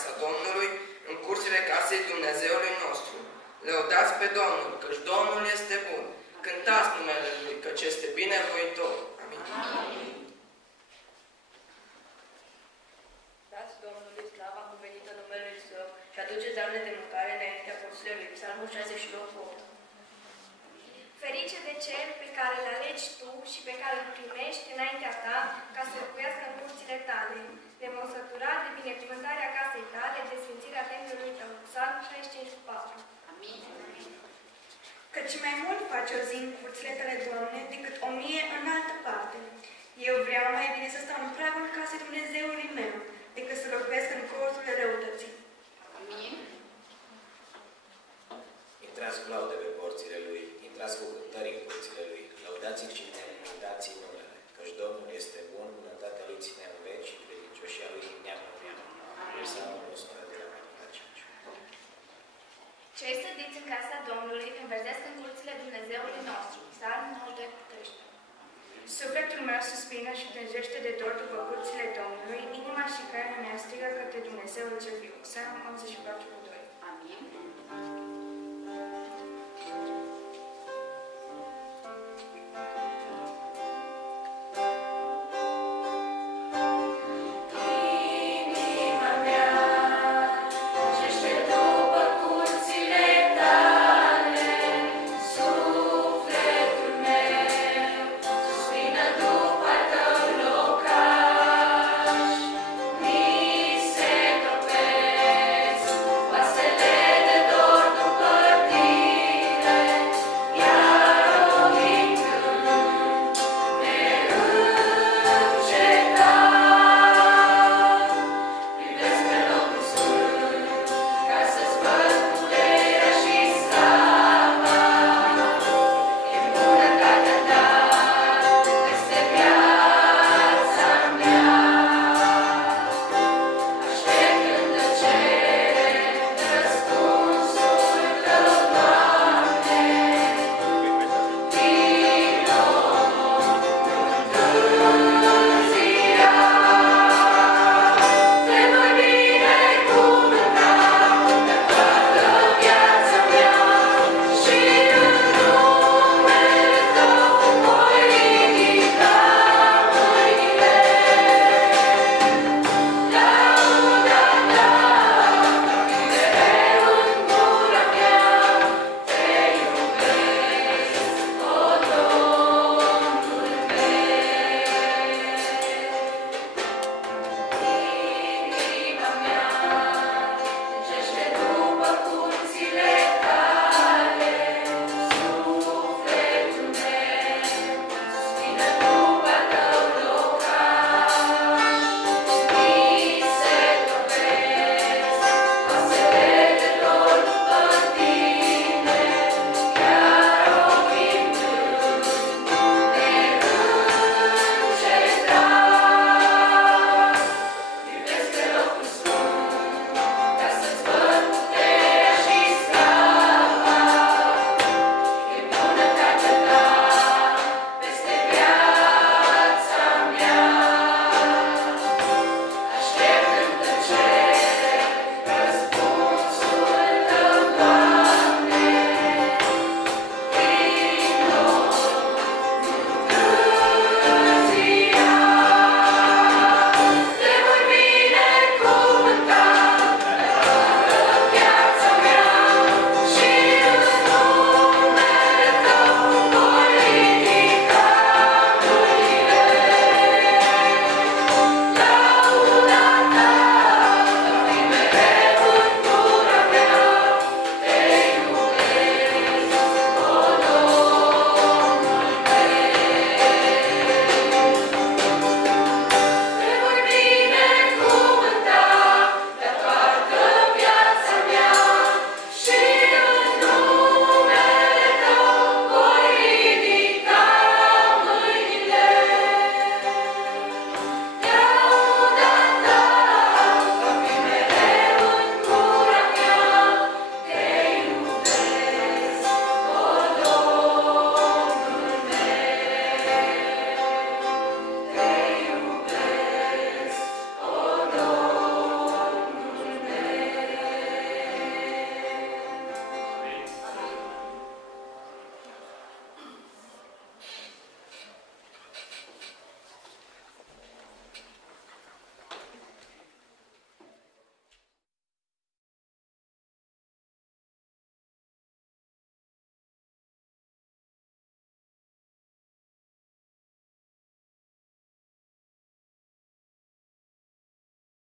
casa Domnului, în curțile casei Dumnezeului nostru. Lăudați pe Domnul, căci Domnul este bun. Cântați numele Lui, căci este binevoitor. Amin. Amin. Dați Domnului slava cuvenită numelui Său și aduceți darne de mâncare înaintea porților Lui. Psalmul 68. Ferice de cel pe care îl alegi tu și pe care îl primești înaintea ta ca să locuiască în curțile tale. Ne-am săturat de binecuvântarea casei tale, de sfințirea templului tău. Psalm 65:4. Amin. Căci mai mult faci o zi în curțile tale, Doamne, decât 1000 în altă parte. Eu vreau mai bine să stau în pragul casei Dumnezeului meu, decât să locuiesc în corturile răutății. Amin. Intrați cu laude pe porțile Lui, intrați cu cântări în curțile Lui, lăudați-l și dați-i numele, căci Domnul este bun, bunătatea Lui ține în veci și credincioșia Lui neam în neam. Psalmul 100 de la 5. Cei sădiți în casa Domnului înverzesc în curțile Dumnezeului nostru. Psalm 93. Sufletul meu suspină și tânjește de dor după curțile Domnului, inima și carnea mea strigă către Dumnezeul cel viu. Psalm 84:2. Amin.